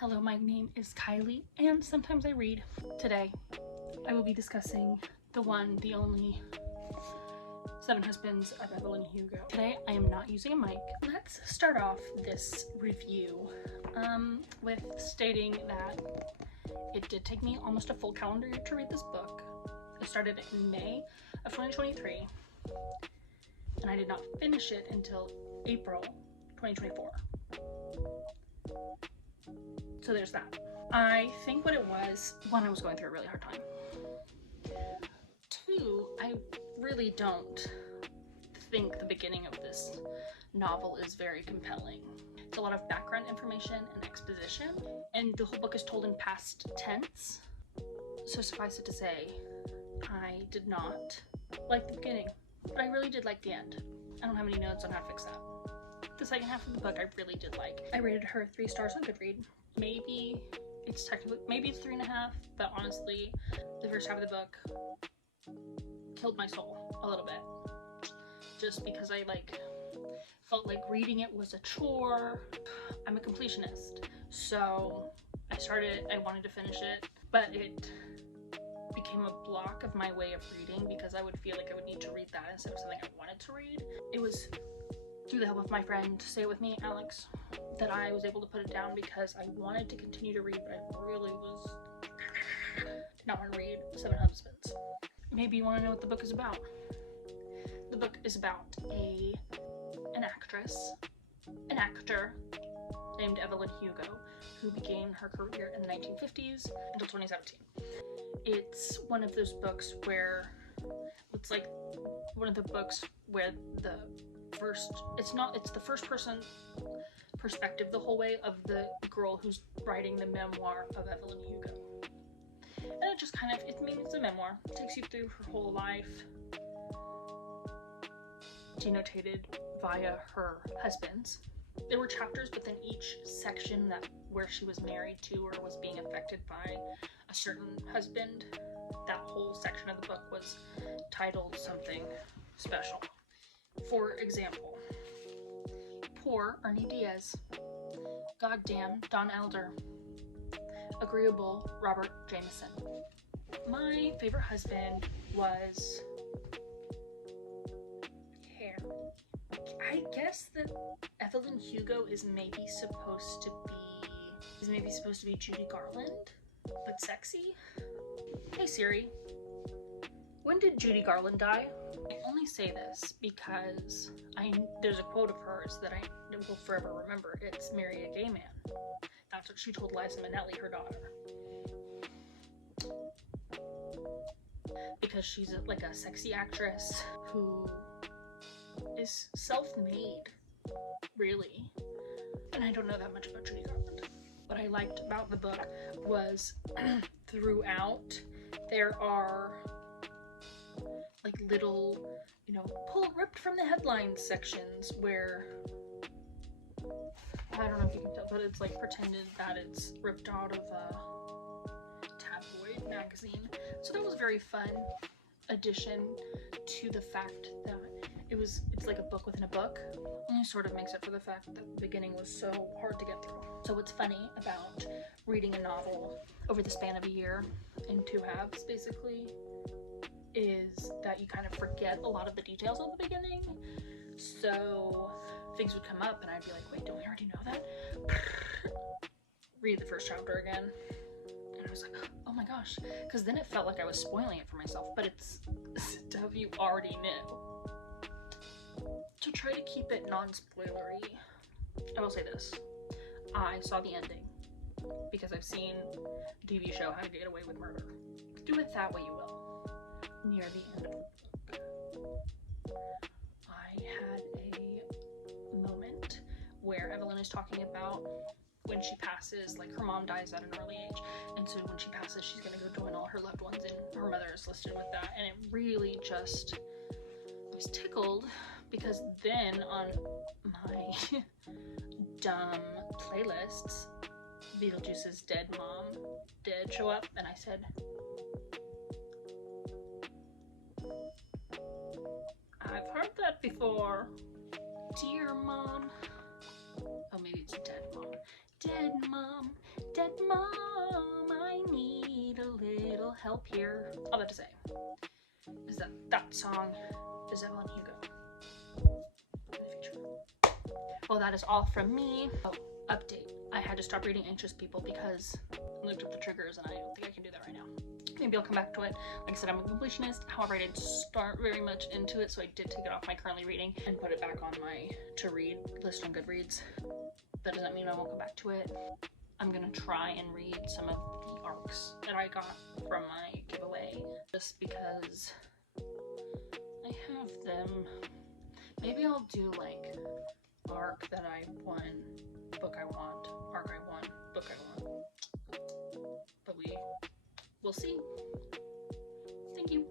Hello, my name is Kylie, and sometimes I read. Today, I will be discussing the one, the only, Seven Husbands of Evelyn Hugo. Today, I am not using a mic. Let's start off this review with stating that it did take me almost a full calendar year to read this book. I started in May of 2023, and I did not finish it until April 2024. So there's that. I think what it was, one, I was going through a really hard time. Two, I really don't think the beginning of this novel is very compelling. It's a lot of background information and exposition, and the whole book is told in past tense. So suffice it to say, I did not like the beginning, but I really did like the end. I don't have any notes on how to fix that. The second half of the book I really did like. I rated her 3 stars on Goodreads. Maybe it's 3.5, but honestly, the first half of the book killed my soul a little bit. Just because I felt like reading it was a chore. I'm a completionist, so I started it, I wanted to finish it, but it became a block of my way of reading because I would feel like I would need to read that instead of something I wanted to read. It was through the help of my friend, Say It With Me, Alex, that I was able to put it down because I wanted to continue to read, but I really did not want to read Seven Husbands. Maybe you want to know what the book is about. The book is about an actor named Evelyn Hugo, who began her career in the 1950s until 2017. It's one of those books where it's like one of the books where it's the first person perspective the whole way of the girl who's writing the memoir of Evelyn Hugo. And it just it's a memoir. It takes you through her whole life, denotated via her husbands. There were chapters, but then each section where she was married to or was being affected by a certain husband, that whole section of the book was titled something special. For example, poor Ernie Diaz, goddamn Don Elder, agreeable Robert Jameson. My favorite husband was Harry. I guess that Evelyn Hugo is maybe supposed to be Judy Garland, but sexy. Hey Siri, when did Judy Garland die? I only say this because there's a quote of hers that I will forever remember. It's marry a gay man. That's what she told Liza Minnelli, her daughter. Because she's a sexy actress who is self-made, really. And I don't know that much about Judy Garland. What I liked about the book was throughout there are little, ripped from the headlines sections where, I don't know if you can tell, but it's pretended that it's ripped out of a tabloid magazine. So that was a very fun addition to the fact that it's like a book within a book. Only sort of makes up for the fact that the beginning was so hard to get through. So what's funny about reading a novel over the span of a year in 2 halves, basically, is that you kind of forget a lot of the details of the beginning. So things would come up and I'd be like, wait, don't we already know that? Read the first chapter again. And I was like, oh my gosh. Because then it felt like I was spoiling it for myself, but it's stuff you already knew. To try to keep it non-spoilery, I will say this. I saw the ending because I've seen the TV show How to Get Away with Murder. Do with that what you will. Near the end of the book, I had a moment where Evelyn is talking about when she passes, her mom dies at an early age, and so when she passes, she's gonna go join all her loved ones, and her mother is listed with that, and it really just was tickled because then on my dumb playlists, Beetlejuice's Dead Mom did show up, and I said, I've heard that before. Dear Mom. Oh, maybe it's Dead Mom. Dead mom, I need a little help here. All that to say is that song is Evelyn Hugo in the future. Well, that is all from me. Oh, update. I had to stop reading Anxious People because I looked up the triggers and I don't think I can do that right now. Maybe I'll come back to it. Like I said, I'm a completionist. However, I didn't start very much into it, so I did take it off my currently reading and put it back on my to read list on Goodreads. That doesn't mean I won't come back to it. I'm gonna try and read some of the arcs that I got from my giveaway just because I have them. Maybe I'll do like arc that I won, book I want, arc I won, book I want. But we'll see. Thank you.